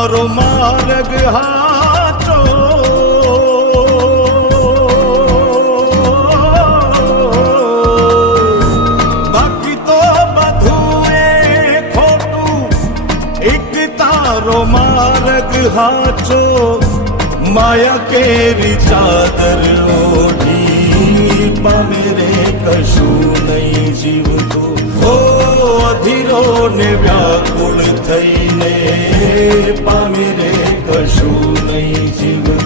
તારો માર્ગ હાચો બાકી તો બધું એ ખોટું એક તારો માર્ગ હાચો માયા કેરી ચાદર ઓઢી પામે રે કશું નહીં જીવતું હો અધીરો ને વ્યાકુળ થઈને પામે રે કશું નહીં જીવ